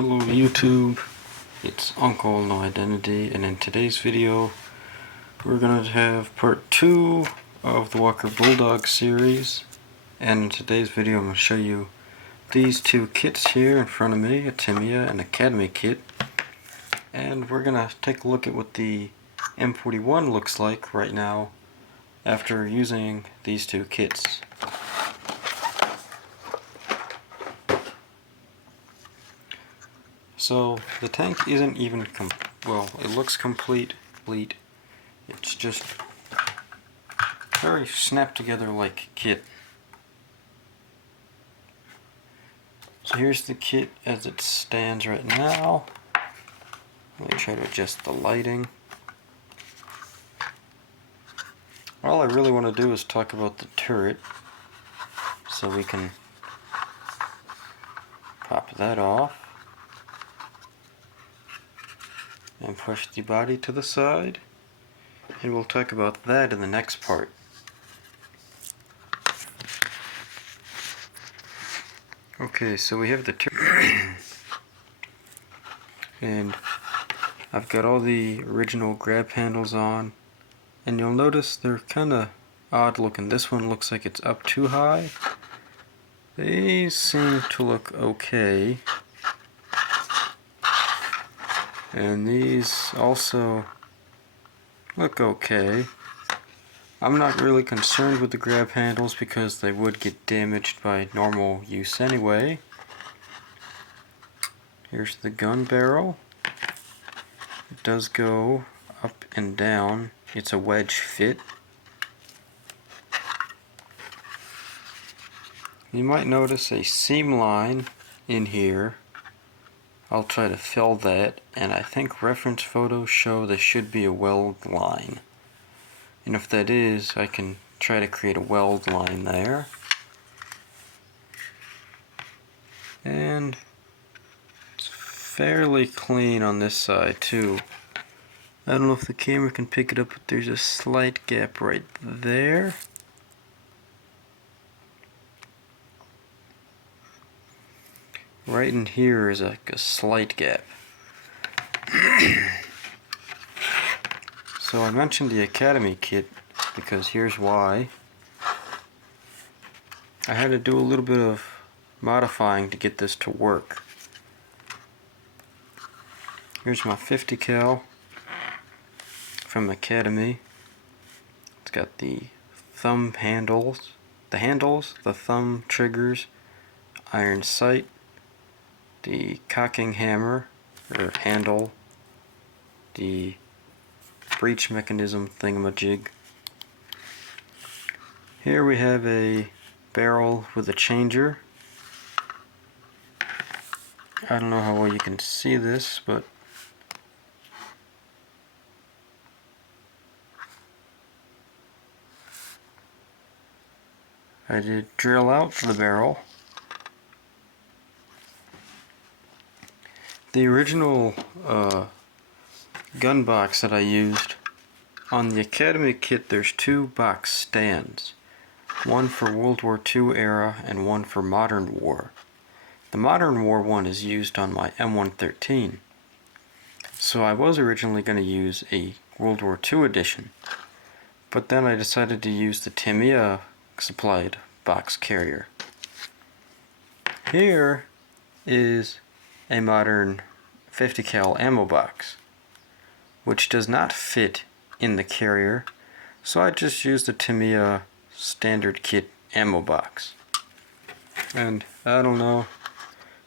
Hello YouTube, it's Uncle No Identity, and in today's video we're going to have part 2 of the Walker Bulldog series. And in today's video I'm going to show you these two kits here in front of me, a Tamiya and Academy kit. And we're going to take a look at what the M-41 looks like right now after using these two kits. So the tank isn't even well, it looks complete. It's just very snapped together like kit. So here's the kit as it stands right now. Let me try to adjust the lighting. All I really want to do is talk about the turret, so we can pop that off and push the body to the side, and we'll talk about that in the next part. Okay, so we have the turret and I've got all the original grab handles on, and you'll notice they're kinda odd looking. This one looks like it's up too high. These seem to look okay. And these also look okay. I'm not really concerned with the grab handles because they would get damaged by normal use anyway. Here's the gun barrel. It does go up and down. It's a wedge fit. You might notice a seam line in here. I'll try to fill that, and I think reference photos show there should be a weld line. And if that is, I can try to create a weld line there. And it's fairly clean on this side too. I don't know if the camera can pick it up, but there's a slight gap right there. Right in here is like a slight gap. So I mentioned the Academy kit because here's why. I had to do a little bit of modifying to get this to work. Here's my 50 cal from Academy. It's got the thumb handles, the thumb triggers, iron sight, the cocking hammer or handle, the breech mechanism thingamajig. Here we have a barrel with a changer. I don't know how well you can see this, but I did drill out the barrel. The original gun box that I used on the Academy kit, there's two box stands, one for World War II era and one for Modern War. The Modern War one is used on my M113, so I was originally going to use a World War II edition, but then I decided to use the Tamiya supplied box carrier. Here is a modern 50 cal ammo box, which does not fit in the carrier, so I just used the Tamiya standard kit ammo box. And I don't know,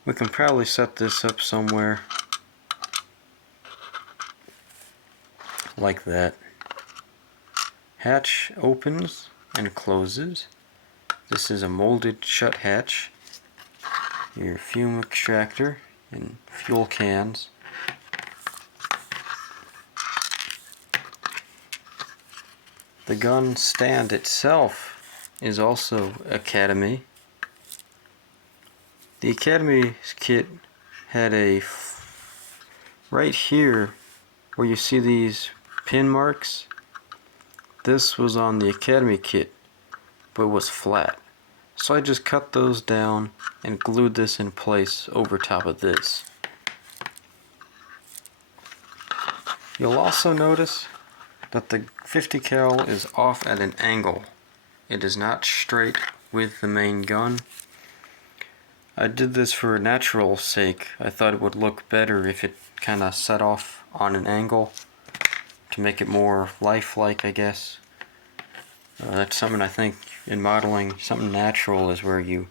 we can probably set this up somewhere like that. Hatch opens and closes. This is a molded shut hatch. Your fume extractor and fuel cans. The gun stand itself is also Academy. The Academy kit had a right here where you see these pin marks. This was on the Academy kit, but was flat. So I just cut those down and glued this in place over top of this. You'll also notice that the 50 cal is off at an angle. It is not straight with the main gun. I did this for natural sake. I thought it would look better if it kind of set off on an angle to make it more lifelike, I guess. That's something I think in modeling, something natural is where you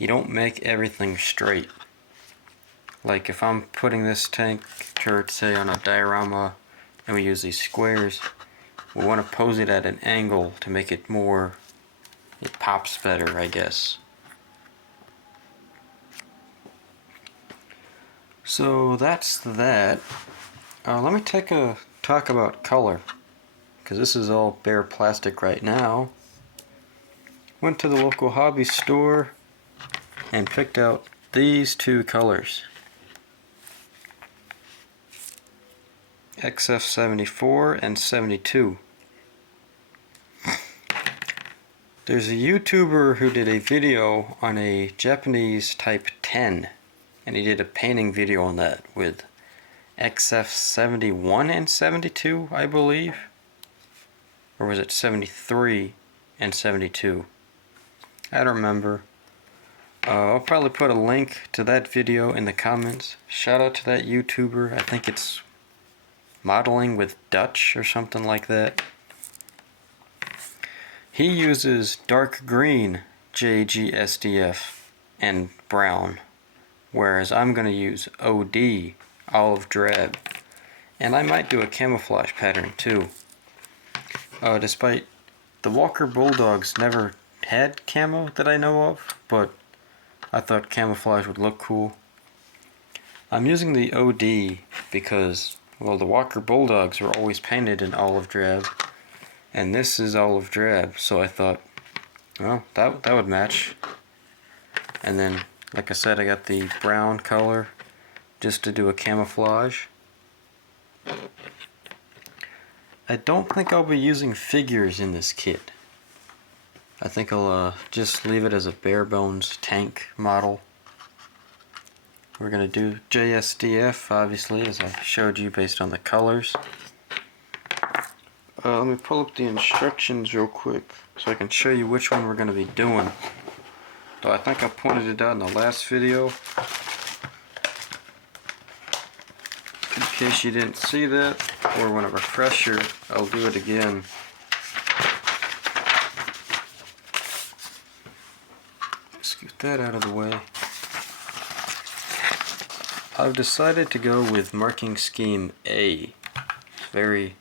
don't make everything straight. Like if I'm putting this tank turret, say, on a diorama and we use these squares, we want to pose it at an angle to make it more, it pops better, I guess. So that's that. Let me talk about color, because this is all bare plastic right now. Went to the local hobby store and picked out these two colors. XF74 and 72. There's a YouTuber who did a video on a Japanese Type 10, and he did a painting video on that with XF71 and 72, I believe. Or was it 73 and 72? I don't remember. I'll probably put a link to that video in the comments. Shout out to that YouTuber. I think it's Modeling with Dutch or something like that. He uses dark green JGSDF and brown, whereas I'm going to use OD, olive drab, and I might do a camouflage pattern too. Despite the Walker Bulldogs never had camo that I know of, but I thought camouflage would look cool. I'm using the OD because, well, the Walker Bulldogs were always painted in olive drab, and this is olive drab, so I thought, well, that would match. And then, like I said, I got the brown color just to do a camouflage. I don't think I'll be using figures in this kit. I think I'll just leave it as a bare bones tank model. We're going to do JSDF, obviously, as I showed you based on the colors. Let me pull up the instructions real quick so I can show you which one we're going to be doing. Though I think I pointed it out in the last video. In case you didn't see that, or want a refresher, I'll do it again. Scoot that out of the way. I've decided to go with marking scheme A. It's very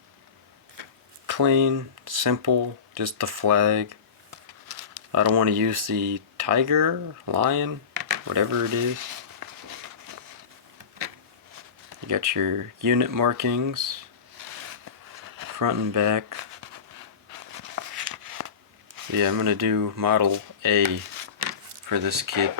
clean, simple, just the flag. I don't want to use the tiger, lion, whatever it is. You got your unit markings, front and back. Yeah, I'm going to do model A for this kit.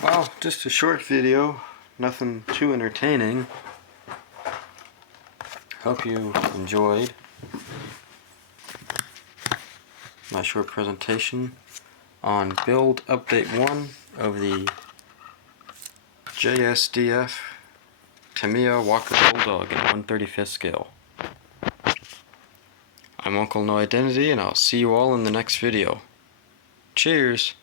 Well, just a short video, nothing too entertaining. Hope you enjoyed my short presentation on build update 1 of the JSDF Tamiya Walker Bulldog in 1/35 scale. I'm Uncle No Identity, and I'll see you all in the next video. Cheers!